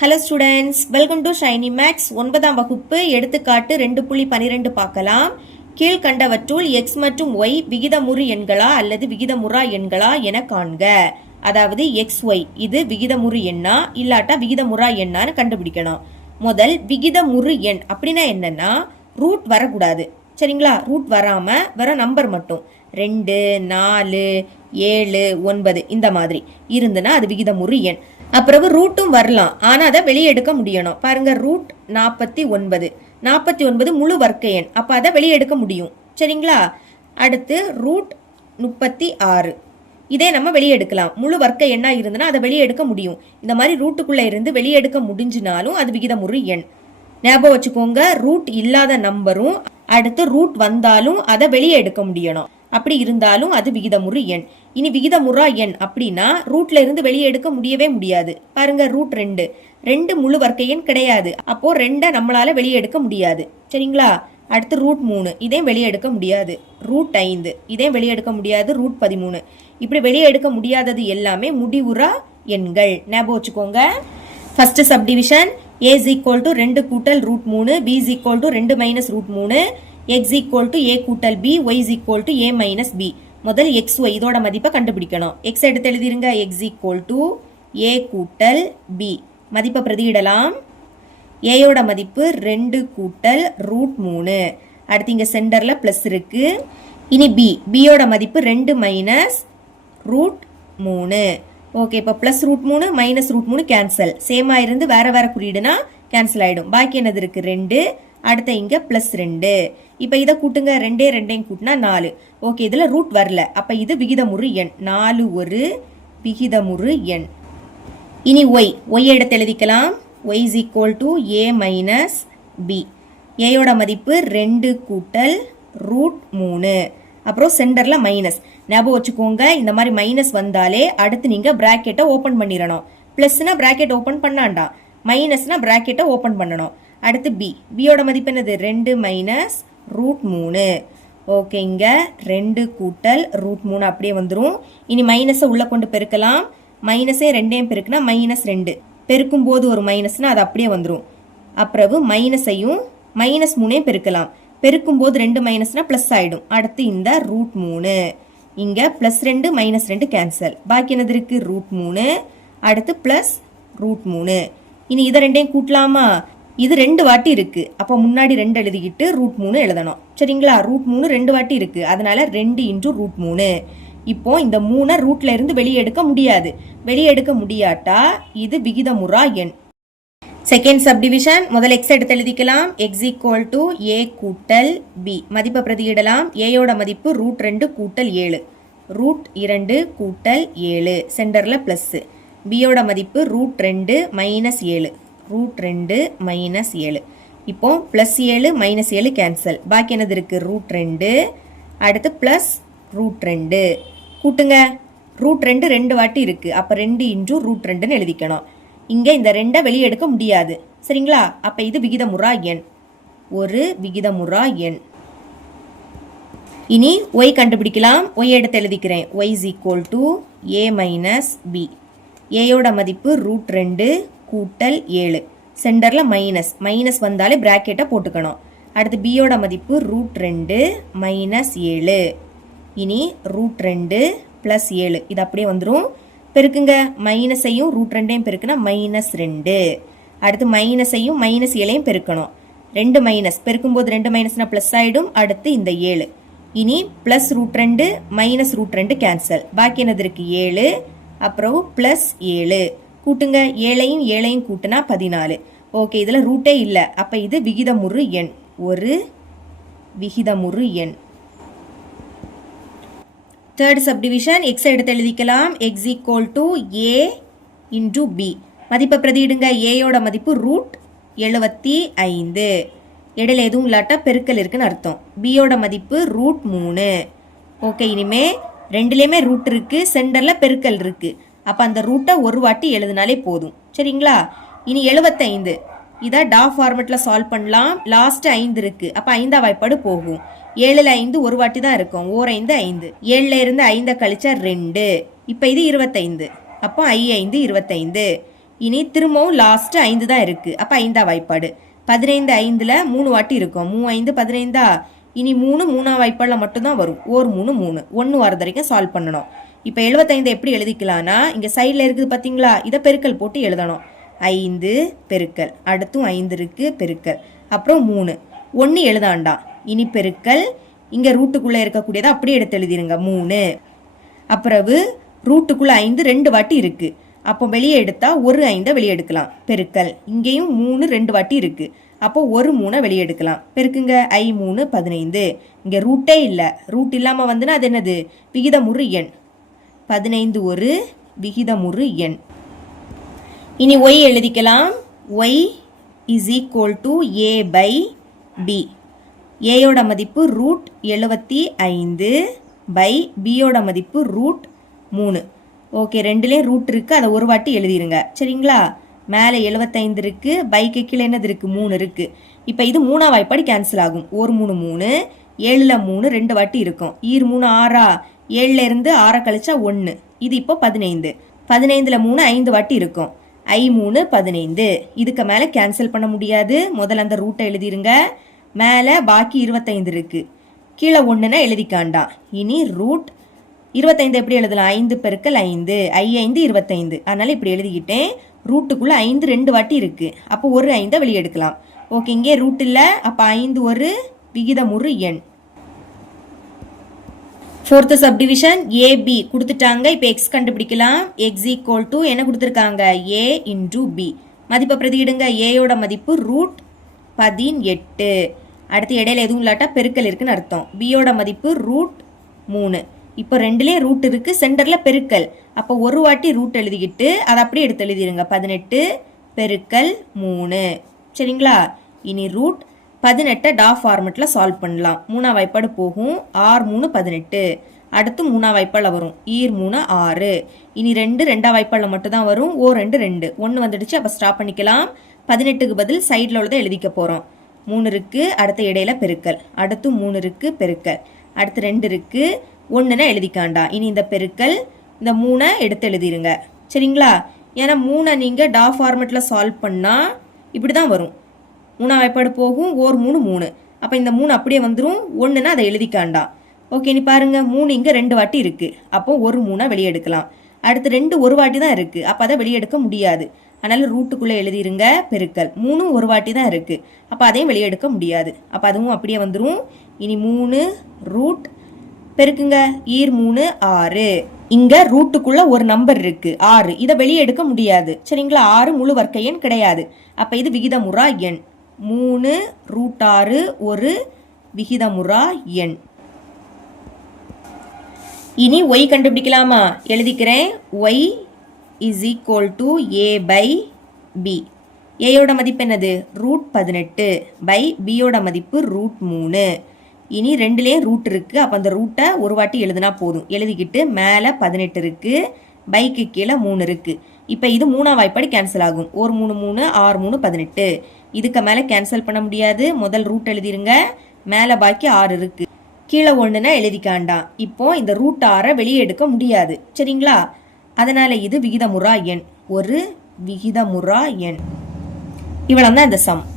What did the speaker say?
Hello students welcome to Shiny Maths ஒன்பதாம் வகுப்பு எடுத்துக்காட்டு ரெண்டு புள்ளி பனிரெண்டு பார்க்கலாம். கீழ்கண்டவற்றுள் எக்ஸ் மற்றும் ஒய் விகிதமுறு எண்களா அல்லது விகிதமுறா எண்களா என காண்க. அதாவது எக்ஸ் ஒய் இது விகிதமுறு எண்ணா இல்லாட்டா விகிதமுறா எண்ணான்னு கண்டுபிடிக்கணும். முதல் விகிதமுறு எண் அப்படின்னா என்னன்னா ரூட் வரக்கூடாது. சரிங்களா? ரூட் வராம வர நம்பர் மட்டும். ரெண்டு நாலு ஏழு ஒன்பது இந்த மாதிரி. இருந்துன்னா அது விகிதமுறு எண். அப்புறவு ரூட்டும் வரலாம். ஆனால் அதை வெளியே எடுக்க முடியணும். பாருங்க ரூட் நாற்பத்தி ஒன்பது. நாற்பத்தி ஒன்பது முழு வர்க்க எண். அதை வெளியே எடுக்க முடியும். சரிங்களா? அடுத்து ரூட் முப்பத்தி ஆறு. இதே நம்ம வெளியே எடுக்கலாம். முழு வர்க்க எண்ணாக இருந்ததுன்னா அதை வெளியே எடுக்க முடியும். இந்த மாதிரி ரூட்டுக்குள்ளே இருந்து வெளியே எடுக்க முடிஞ்சினாலும் அது விகிதமுறு எண். ஞாபகம் வச்சுக்கோங்க ரூட் இல்லாத நம்பரும் அடுத்து ரூட் வந்தாலும் அதை வெளியே எடுக்க முடியணும். அப்படி இருந்தாலும் அது விகிதமுறு எண். இனி விகிதமுறா எண் அப்படின்னா ரூட்ல இருந்து வெளியே எடுக்க முடியவே முடியாது. பாருங்க ரூட் ரெண்டு. ரெண்டு முழு வர்க்க எண் கிடையாது. அப்போ ரெண்டை நம்மளால வெளியே எடுக்க முடியாது. சரிங்களா? அடுத்து ரூட் மூணு. இதையும் வெளியே எடுக்க முடியாது. ரூட் ஐந்து. இதையும் வெளியே எடுக்க முடியாது. ரூட் பதிமூணு. இப்படி வெளியே எடுக்க முடியாதது எல்லாமே முடிவுறா எண்கள். ஞாபகம் வச்சுக்கோங்க. First subdivision a is equal to ரெண்டு கூட்டல் ரூட் மூணு. பிஸ் ஈக்குவல் டு ரெண்டு மைனஸ் ரூட் மூணு. எக்ஸ் ஈக்குவல் டு ஏ கூட்டல் b y is equal to a minus b முதல் எக்ஸ் ஒய் இதோட மதிப்பை கண்டுபிடிக்கணும். எக்ஸ் எடுத்து எழுதிருங்க. எக்ஸ் ஈக்குவல் டு ஏ கூட்டல் பி மதிப்பை பிரதியிடலாம். ஏயோட மதிப்பு ரெண்டு கூட்டல் ரூட் மூணு. அடுத்து இங்கே சென்டரில் ப்ளஸ் இருக்குது இனி பி பியோட மதிப்பு ரெண்டு மைனஸ் ரூட் மூணு. ஓகே இப்போ ப்ளஸ் ரூட் மூணு மைனஸ் ரூட் மூணு கேன்சல் சேமாக இருந்து வேறு வேறு குறியீடுனா கேன்சல் ஆகிடும் பாக்கி என்னது இருக்குது ரெண்டு. அடுத்த இங்கே ப்ளஸ் ரெண்டு. இப்போ இதை கூட்டுங்க. ரெண்டே ரெண்டையும் கூட்டினா நாலு. ஓகே இதில் ரூட் வரல. அப்போ இது விகிதமுறு எண். நாலு ஒரு விகிதமுறு எண். இனி ஒய் ஒய் எடுத்து எழுதிக்கலாம். Y is equal to a minus b ஏயோட மதிப்பு ரெண்டு கூட்டல் ரூட் மூணு. அப்புறம் சென்டரில் மைனஸ் ஞாபகம் வச்சுக்கோங்க. இந்த மாதிரி மைனஸ் வந்தாலே அடுத்து நீங்கள் ப்ராக்கெட்டை ஓப்பன் பண்ணிடணும். ப்ளஸ்னா ப்ராக்கெட் ஓப்பன் பண்ணாண்டாம். மைனஸ்னா ப்ராக்கெட்டை ஓப்பன் பண்ணணும். அடுத்து பி பியோட மதிப்பு என்னது? ரெண்டு மைனஸ் ரூட் மூணு. ஓகேங்க ரெண்டு கூட்டல் ரூட் மூணு அப்படியே வந்துடும் இனி மைனஸை உள்ளே கொண்டு பெருக்கலாம். மைனஸே ரெண்டையும் பெருக்குனா மைனஸ் ரெண்டு. பெருக்கும் போது ஒரு மைனஸ்னால் அது அப்படியே வந்துடும் அப்புறவு மைனஸையும் மைனஸ் மூணையும் பெருக்கலாம். பெருக்கும் போது ரெண்டு மைனஸ்னால் ப்ளஸ் ஆகிடும் அடுத்து இந்த ரூட் மூணு. இங்கே ப்ளஸ் ரெண்டு மைனஸ் ரெண்டு கேன்சல் பாக்கி என்னது இருக்குது ரூட் மூணு. அடுத்து ப்ளஸ் ரூட் மூணு. இனி இதை ரெண்டையும் கூட்டலாமா? இது ரெண்டு வாட்டி இருக்கு. அப்போ முன்னாடி ரெண்டு எழுதிக்கிட்டு ரூட் மூணு எழுதணும். சரிங்களா? ரூட் மூணு ரெண்டு வாட்டி இருக்கு. அதனால ரெண்டு இன்டூ ரூட் மூணு. இப்போ இந்த மூணை ரூட்ல இருந்து வெளியே எடுக்க முடியாது. வெளியே எடுக்க முடியாட்டா? இது விகிதமுறா எண். செகண்ட் சப்டிவிஷன் முதல் எக்ஸ் எடுத்து எழுதிக்கலாம். எக்ஸ் ஈக்குவல் டு ஏ கூட்டல் பி மதிப்பை பிரதியிடலாம். ஏயோட மதிப்பு ரூட் ரெண்டு கூட்டல் ஏழு. ரூட் இரண்டு கூட்டல் ஏழு. சென்டரில் ப்ளஸ்ஸு பியோட மதிப்பு ரூட் ரெண்டு மைனஸ் ஏழு. ரூட் ரெண்டு மைனஸ் ஏழு. இப்போ ப்ளஸ் ஏழு மைனஸ் ஏழு கேன்சல் பாக்கி என்னது இருக்குது ரூட் ரெண்டு. அடுத்து ப்ளஸ் ரூட் ரெண்டு. கூட்டுங்க. ரூட் ரெண்டு ரெண்டு வாட்டி இருக்குது அப்போ ரெண்டு இன்டூ ரூட் ரெண்டுன்னு எழுதிக்கணும். இங்கே இந்த ரெண்டை வெளியே எடுக்க முடியாது. சரிங்களா? அப்போ இது விகிதமுறா எண். ஒரு விகிதமுறா எண். இனி ஒய் கண்டுபிடிக்கலாம். ஒய் எடுத்து எழுதிக்கிறேன். Y is equal to a minus b ஏயோட மதிப்பு ரூட் ரெண்டு கூட்டல் ஏழு. சென்டரில் மைனஸ் மைனஸ் வந்தாலே ப்ராக்கெட்டை போட்டுக்கணும். அடுத்து பியோட மதிப்பு ரூட் ரெண்டு மைனஸ் ஏழு. இனி ரூட் ரெண்டு ப்ளஸ் ஏழு. இது அப்படியே வந்துடும் பெருக்குங்க. மைனஸையும் ரூட் ரெண்டையும் பெருக்குனா மைனஸ் ரெண்டு. அடுத்து மைனஸையும் மைனஸ் ஏழையும் பெருக்கணும். ரெண்டு மைனஸ் பெருக்கும்போது ரெண்டு மைனஸ்னா ப்ளஸ் ஆகிடும் அடுத்து இந்த ஏழு. இனி ப்ளஸ் ரூட் ரெண்டு மைனஸ் ரூட் ரெண்டு கேன்சல் பாக்கி என்னது இருக்குது ஏழு. அப்புறம் ப்ளஸ் ஏழு. கூட்டுங்க ஏழையும் ஏழையும் கூட்டினா பதினாலு. ஓகே இதில் ரூட்டே இல்லை. அப்போ இது விகிதமுறு எண். ஒரு விகிதமுறு எண். தேர்ட் சப்டிவிஷன் எக்ஸ் எடுத்து எழுதிக்கலாம். X equal to a into b மதிப்பை பிரதியிடுங்க. ஏயோட மதிப்பு ரூட் எழுபத்தி ஐந்து. இடையில எதுவும் இல்லாட்டா பெருக்கல் இருக்குன்னு அர்த்தம். பியோட மதிப்பு ரூட் மூணு. ஓகே இனிமே ரெண்டுலேயுமே ரூட் இருக்குது சென்டரில் பெருக்கல் இருக்குது அப்போ அந்த ரூட்டை ஒரு வாட்டி எழுதினாலே போதும். சரிங்களா? இனி எழுபத்தைந்து இதை டா ஃபார்மெட்டில் சால்வ் பண்ணலாம். லாஸ்ட் ஐந்து இருக்குது அப்போ ஐந்தா வாய்ப்பாடு போகும். ஏழில் ஐந்து ஒரு வாட்டி தான் இருக்கும். ஓர் ஐந்து ஐந்து. ஏழில் இருந்து ஐந்தை கழிச்சா ரெண்டு. இப்போ இது இருபத்தைந்து அப்போ ஐ ஐந்து இருபத்தைந்து இனி திரும்பவும் லாஸ்ட் ஐந்து தான் இருக்குது அப்போ ஐந்தா வாய்ப்பாடு. பதினைந்து ஐந்தில் மூணு வாட்டி இருக்கும். மூ ஐந்து பதினைந்தா? இனி மூணு மூணா வாய்ப்பாளில் மட்டும்தான் வரும். ஒரு மூணு மூணு. ஒன்று வரது வரைக்கும் சால்வ் பண்ணணும். இப்போ எழுபத்தைந்து எப்படி எழுதிக்கலாம்னா இங்கே சைடில் இருக்குது பார்த்தீங்களா இதை பெருக்கல் போட்டு எழுதணும். ஐந்து பெருக்கல். அடுத்தும் ஐந்து இருக்கு பெருக்கல். அப்புறம் மூணு. ஒன்று எழுதாண்டாம் இனி பெருக்கல். இங்கே ரூட்டுக்குள்ளே இருக்கக்கூடியதை அப்படியே எடுத்து எழுதிருங்க. மூணு. அப்புறவு ரூட்டுக்குள்ளே ஐந்து ரெண்டு வாட்டி இருக்குது அப்போ வெளியே எடுத்தால் ஒரு ஐந்தை வெளியே எடுக்கலாம். பெருக்கல். இங்கேயும் மூணு ரெண்டு வாட்டி இருக்குது அப்போ ஒரு மூணை வெளியே எடுக்கலாம் பெருக்குங்க ஐ மூணு பதினைந்து. இங்க ரூட்டே இல்லை. ரூட் இல்லாம வந்துன்னா அது என்னது? விகிதமுறு எண். பதினைந்து ஒரு விகிதமுறு எண். இனி ஒய் எழுதிக்கலாம். Y is equal to a by b ஏயோட மதிப்பு ரூட் எழுபத்தி ஐந்து பை பியோட மதிப்பு ரூட் மூணு ஓகே ரெண்டுலேயும் ரூட் இருக்குது அதை ஒரு வாட்டி எழுதிருங்க. சரிங்களா? மேலே எழுபத்தைந்து இருக்குது பைக்கு கீழே என்னது இருக்குது மூணு இருக்குது இப்போ இது மூணா வாய்ப்பாடு கேன்சல் ஆகும். ஒரு மூணு மூணு ஏழில் மூணு ரெண்டு வாட்டி இருக்கும். ஈர் மூணு ஆறா ஏழில் இருந்து ஆறை கழிச்சா ஒன்று இது இப்போ பதினைந்து. பதினைந்தில் மூணு ஐந்து வாட்டி இருக்கும். ஐ மூணு பதினைந்து. இதுக்கு மேலே கேன்சல் பண்ண முடியாது. முதல்ல அந்த ரூட்டை எழுதிருங்க. மேலே பாக்கி இருபத்தைந்து இருக்குது கீழே ஒன்றுனா எழுதிக்காண்டாம். இனி ரூட் இருபத்தைந்து எப்படி எழுதலாம்? ஐந்து பெருக்கல் ஐந்து. ஐ ஐந்து இருபத்தைந்து. அதனால் இப்படி எழுதிக்கிட்டேன். ரூட்டுக்குள்ளே ஐந்து ரெண்டு வாட்டி இருக்குது அப்போ ஒரு ஐந்தை வெளியே எடுக்கலாம் ஓகே இங்கே ரூட் இல்லை. அப்போ ஐந்து ஒரு விகிதமுறு எண். ஃபோர்த்து சப்டிவிஷன் ஏபி கொடுத்துட்டாங்க. இப்போ எக்ஸ் கண்டுபிடிக்கலாம். எக்ஸ் ஈக்குவல் டு என்ன கொடுத்துருக்காங்க? ஏ இன்டூ பி மதிப்பை பிரதியிடுங்க. ஏயோட மதிப்பு ரூட் பதினெட்டு. அடுத்து இடையில எதுவும் இல்லாட்டா பெருக்கல் இருக்குன்னு அர்த்தம். பியோட மதிப்பு ரூட் மூணு. இப்போ ரெண்டுலேயே ரூட் இருக்குது சென்டரில் பெருக்கல். அப்போ ஒரு வாட்டி ரூட் எழுதிக்கிட்டு அதை அப்படியே எடுத்து எழுதிடுங்க பதினெட்டு பெருக்கல் மூணு. சரிங்களா? இனி ரூட் பதினெட்டை டா ஃபார்மெட்டில் சால்வ் பண்ணலாம். மூணா வாய்ப்பாடு போகும். ஆறு மூணு பதினெட்டு. அடுத்து மூணா வாய்ப்பால் வரும். ஈர் மூணு ஆறு. இனி ரெண்டு ரெண்டா வாய்ப்பால் மட்டும்தான் வரும். ஓ ரெண்டு ரெண்டு. ஒன்று வந்துடுச்சு அப்போ ஸ்டாப் பண்ணிக்கலாம். பதினெட்டுக்கு பதில் சைடில் உள்ளதை எழுதிக்க போகிறோம் மூணு இருக்குது அடுத்த இடையில பெருக்கல். அடுத்து மூணு இருக்குது பெருக்கல். அடுத்து ரெண்டு இருக்குது ஒன்றுன்னு எழுதிக்காண்டா. இனி இந்த பெருக்கல் இந்த மூணை எடுத்து எழுதிருங்க. சரிங்களா? ஏன்னா மூணை நீங்கள் டா ஃபார்மெட்டில் சால்வ் பண்ணால் இப்படி தான் வரும். மூணா வாய்ப்பாடு போகும் ஓர் மூணு மூணு. அப்போ இந்த மூணு அப்படியே வந்துடும் ஒன்றுன்னா அதை எழுதிக்காண்டா. ஓகே நீ பாருங்கள் மூணு இங்கே ரெண்டு வாட்டி இருக்குது அப்போ ஒரு மூணாக வெளியே எடுக்கலாம். அடுத்து ரெண்டு ஒரு வாட்டி தான் இருக்குது அப்போ அதை வெளியே எடுக்க முடியாது. அதனால் ரூட்டுக்குள்ளே எழுதிருங்க பெருக்கல். மூணும் ஒரு வாட்டி தான் இருக்குது அப்போ அதையும் வெளியே எடுக்க முடியாது. அப்போ அதுவும் அப்படியே வந்துடும் இனி மூணு ரூட் பெருக்குங்க. ஈர் மூணு ஆறு. இங்க ரூட்டுக்குள்ள ஒரு நம்பர் இருக்கு. ஆறு. இதை வெளியே எடுக்க முடியாது. சரிங்களா? ஆறு முழு வர்க்க எண் கிடையாது. அப்ப இது விகிதமுறா எண். மூணு ரூட் ஆறு ஒரு விகிதமுறா எண். இனி ஒய் கண்டுபிடிக்கலாமா? எழுதிக்கிறேன். Y is equal to a by b ஏயோட மதிப்பு என்னது? ரூட் பதினெட்டு பை பியோட மதிப்பு ரூட் மூணு. இனி ரெண்டுலேயே ரூட் இருக்கு. அப்போ அந்த ரூட்டை ஒரு வாட்டி எழுதுனா போதும். எழுதிக்கிட்டு மேலே பதினெட்டு இருக்கு. பைக்கு கீழே மூணு இருக்கு. இப்போ இது மூணா வாய்ப்பாடு கேன்சல் ஆகும். ஒரு மூணு மூணு ஆறு மூணு பதினெட்டு. இதுக்கு மேலே கேன்சல் பண்ண முடியாது. முதல் ரூட் எழுதிருங்க. மேலே பாக்கி ஆறு இருக்கு. கீழே ஒன்றுனா எழுதிக்காண்டாம் இப்போ இந்த ரூட் ஆறை வெளியே எடுக்க முடியாது. சரிங்களா? அதனால இது விகிதமுறா எண். ஒரு விகிதமுறா எண். இவ்வளோ தான் இந்த சம்